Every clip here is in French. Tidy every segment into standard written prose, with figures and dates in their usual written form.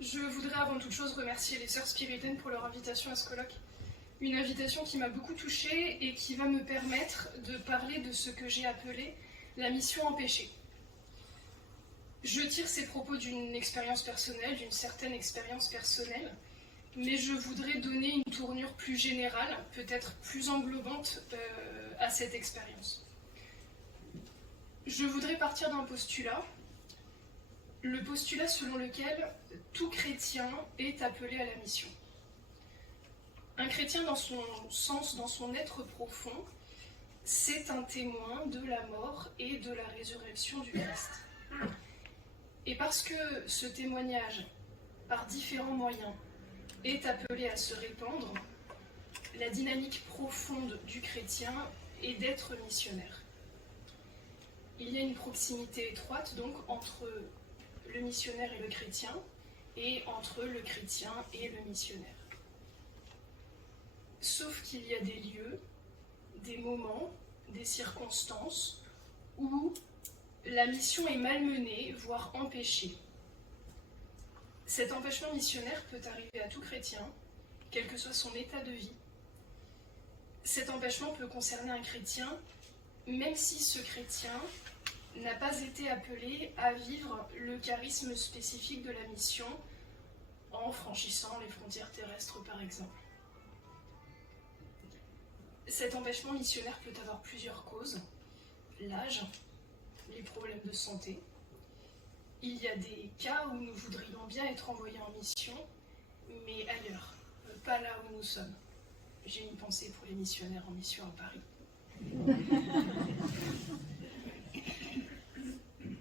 Je voudrais avant toute chose remercier les Sœurs Spiritaines pour leur invitation à ce colloque. Une invitation qui m'a beaucoup touchée et qui va me permettre de parler de ce que j'ai appelé la mission empêchée. Je tire ces propos d'une expérience personnelle, d'une certaine expérience personnelle, mais je voudrais donner une tournure plus générale, peut-être plus englobante à cette expérience. Je voudrais partir d'un postulat, le postulat selon lequel tout chrétien est appelé à la mission. Un chrétien dans son sens, dans son être profond, c'est un témoin de la mort et de la résurrection du Christ. Et parce que ce témoignage, par différents moyens, est appelé à se répandre, la dynamique profonde du chrétien est d'être missionnaire. Il y a une proximité étroite donc entre le missionnaire et le chrétien, et entre le chrétien et le missionnaire. Sauf qu'il y a des lieux, des moments, des circonstances où la mission est malmenée, voire empêchée. Cet empêchement missionnaire peut arriver à tout chrétien, quel que soit son état de vie. Cet empêchement peut concerner un chrétien, même si ce chrétien n'a pas été appelé à vivre le charisme spécifique de la mission en franchissant les frontières terrestres, par exemple. Cet empêchement missionnaire peut avoir plusieurs causes. L'âge, les problèmes de santé. Il y a des cas où nous voudrions bien être envoyés en mission, mais ailleurs, pas là où nous sommes. J'ai une pensée pour les missionnaires en mission à Paris.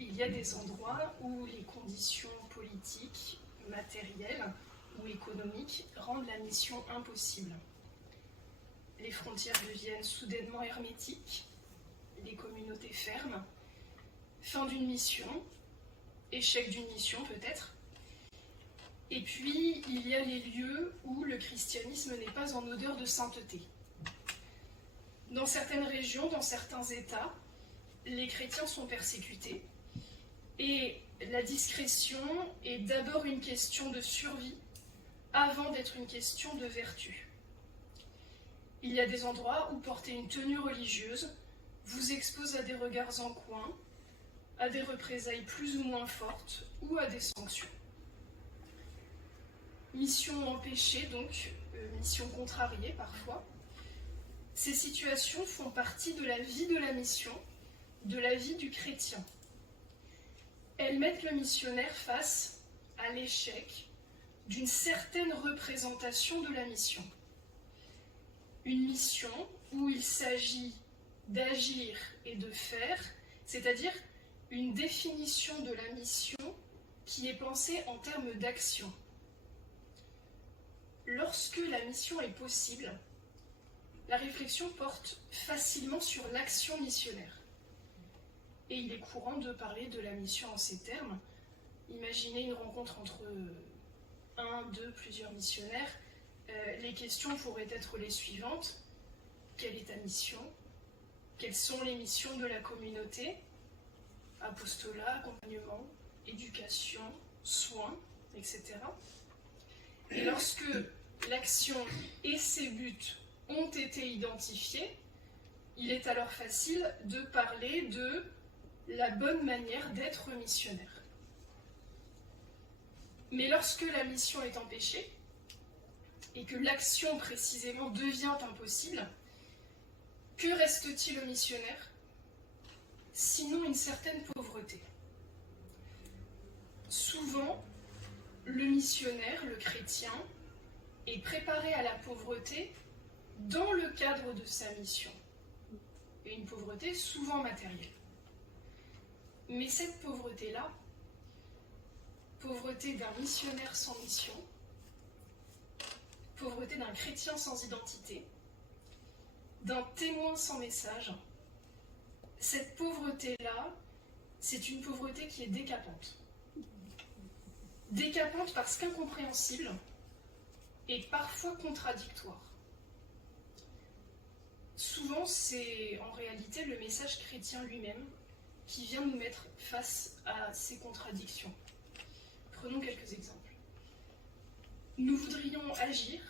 Il y a des endroits où les conditions politiques, matérielles ou économiques rendent la mission impossible. Les frontières deviennent soudainement hermétiques, les communautés ferment, fin d'une mission, échec d'une mission peut-être. Et puis, il y a les lieux où le christianisme n'est pas en odeur de sainteté. Dans certaines régions, dans certains États, les chrétiens sont persécutés. Et la discrétion est d'abord une question de survie, avant d'être une question de vertu. Il y a des endroits où porter une tenue religieuse vous expose à des regards en coin, à des représailles plus ou moins fortes ou à des sanctions. Mission empêchée donc, mission contrariée parfois. Ces situations font partie de la vie de la mission, de la vie du chrétien. Elles mettent le missionnaire face à l'échec d'une certaine représentation de la mission. Une mission où il s'agit d'agir et de faire, c'est-à-dire une définition de la mission qui est pensée en termes d'action. Lorsque la mission est possible, la réflexion porte facilement sur l'action missionnaire. Et il est courant de parler de la mission en ces termes. Imaginez une rencontre entre un, deux, plusieurs missionnaires. Les questions pourraient être les suivantes. Quelle est ta mission ? Quelles sont les missions de la communauté ? Apostolat, accompagnement, éducation, soins, etc. Et lorsque l'action et ses buts ont été identifiés, il est alors facile de parler de la bonne manière d'être missionnaire. Mais lorsque la mission est empêchée, et que l'action précisément devient impossible, que reste-t-il au missionnaire ? Sinon une certaine pauvreté. Souvent, le missionnaire, le chrétien, est préparé à la pauvreté dans le cadre de sa mission. Et une pauvreté souvent matérielle. Mais cette pauvreté-là, pauvreté d'un missionnaire sans mission, pauvreté d'un chrétien sans identité, d'un témoin sans message, cette pauvreté-là, c'est une pauvreté qui est décapante. Décapante parce qu'incompréhensible et parfois contradictoire. Souvent, c'est en réalité le message chrétien lui-même qui vient nous mettre face à ces contradictions. Prenons quelques exemples. Nous voudrions agir,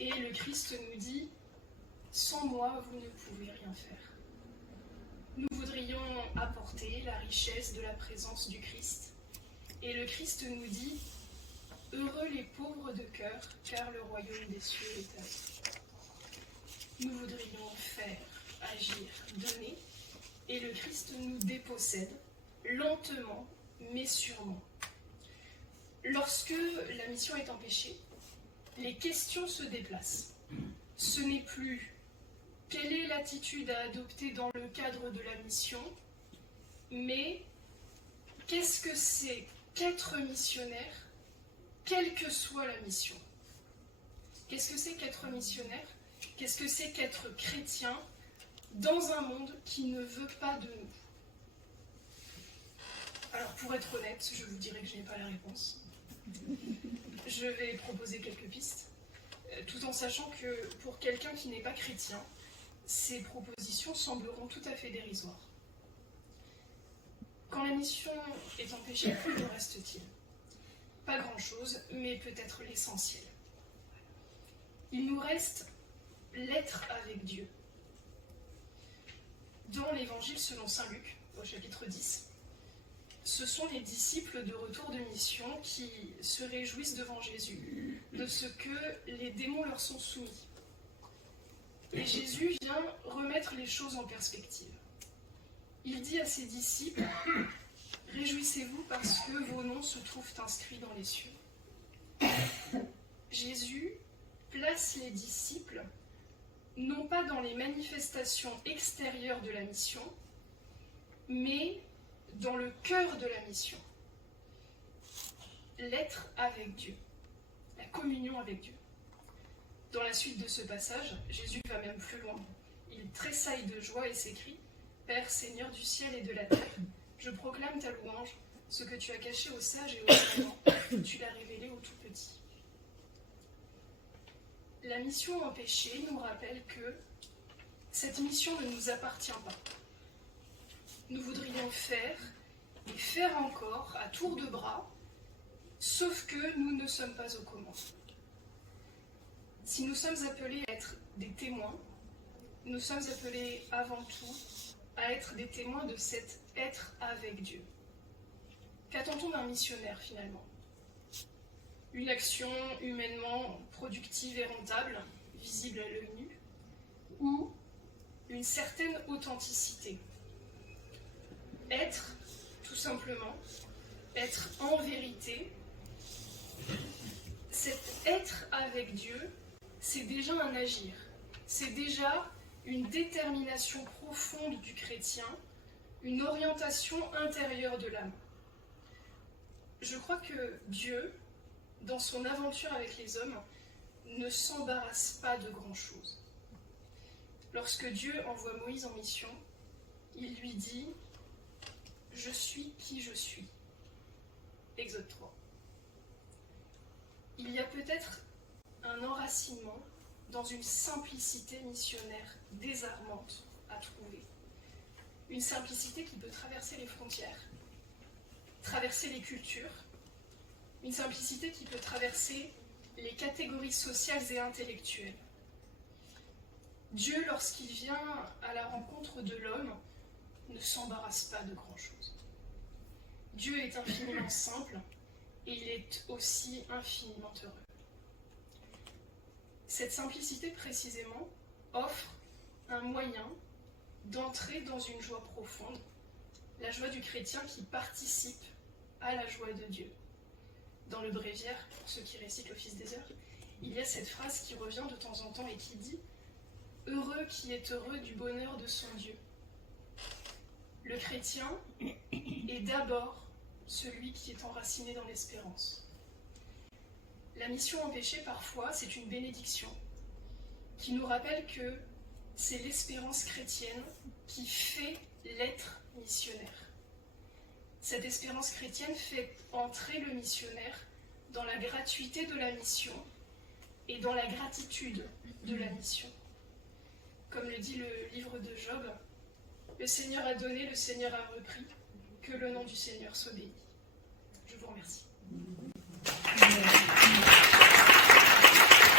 et le Christ nous dit « Sans moi, vous ne pouvez rien faire ». Nous voudrions apporter la richesse de la présence du Christ, et le Christ nous dit « Heureux les pauvres de cœur, car le royaume des cieux est à eux ». Nous voudrions faire, agir, donner, et le Christ nous dépossède, lentement mais sûrement. Lorsque la mission est empêchée, les questions se déplacent. Ce n'est plus quelle est l'attitude à adopter dans le cadre de la mission, mais qu'est-ce que c'est qu'être missionnaire, quelle que soit la mission. Qu'est-ce que c'est qu'être missionnaire? Qu'est-ce que c'est qu'être chrétien dans un monde qui ne veut pas de nous? Alors, pour être honnête, je vous dirais que je n'ai pas la réponse. Je vais proposer quelques pistes, tout en sachant que pour quelqu'un qui n'est pas chrétien, ces propositions sembleront tout à fait dérisoires. Quand la mission est empêchée, que nous reste-t-il? Pas grand-chose, mais peut-être l'essentiel. Il nous reste l'être avec Dieu. Dans l'Évangile selon saint Luc, au chapitre 10, ce sont les disciples de retour de mission qui se réjouissent devant Jésus de ce que les démons leur sont soumis. Et Jésus vient remettre les choses en perspective. Il dit à ses disciples « Réjouissez-vous parce que vos noms se trouvent inscrits dans les cieux. » Jésus place les disciples non pas dans les manifestations extérieures de la mission, mais dans le cœur de la mission. L'être avec Dieu, la communion avec Dieu. Dans la suite de ce passage, Jésus va même plus loin. Il tressaille de joie et s'écrie « Père, Seigneur du ciel et de la terre, je proclame ta louange, ce que tu as caché aux sages et aux savants, tu l'as révélé aux tout petits. » La mission empêchée nous rappelle que cette mission ne nous appartient pas. Nous voudrions faire et faire encore à tour de bras, sauf que nous ne sommes pas aux commandes. Si nous sommes appelés à être des témoins, nous sommes appelés avant tout à être des témoins de cet être avec Dieu. Qu'attend-on d'un missionnaire finalement? Une action humainement productive et rentable, visible à l'œil nu, ou une certaine authenticité? Être, tout simplement, être en vérité, cet être avec Dieu, c'est déjà un agir, c'est déjà une détermination profonde du chrétien, une orientation intérieure de l'âme. Je crois que Dieu, dans son aventure avec les hommes, ne s'embarrasse pas de grand-chose. Lorsque Dieu envoie Moïse en mission, il lui dit « Je suis qui je suis ». Exode 3. Il y a peut-être un enracinement dans une simplicité missionnaire désarmante à trouver. Une simplicité qui peut traverser les frontières, traverser les cultures, une simplicité qui peut traverser les catégories sociales et intellectuelles. Dieu, lorsqu'il vient à la rencontre de l'homme, ne s'embarrasse pas de grand-chose. Dieu est infiniment simple et il est aussi infiniment heureux. Cette simplicité, précisément, offre un moyen d'entrer dans une joie profonde, la joie du chrétien qui participe à la joie de Dieu. Dans le bréviaire, pour ceux qui récitent l'Office des heures, il y a cette phrase qui revient de temps en temps et qui dit « Heureux qui est heureux du bonheur de son Dieu ». Le chrétien est d'abord celui qui est enraciné dans l'espérance. La mission empêchée, parfois, c'est une bénédiction qui nous rappelle que c'est l'espérance chrétienne qui fait l'être missionnaire. Cette espérance chrétienne fait entrer le missionnaire dans la gratuité de la mission et dans la gratitude de la mission. Comme le dit le livre de Job, « Le Seigneur a donné, le Seigneur a repris, que le nom du Seigneur soit béni. » Je vous remercie.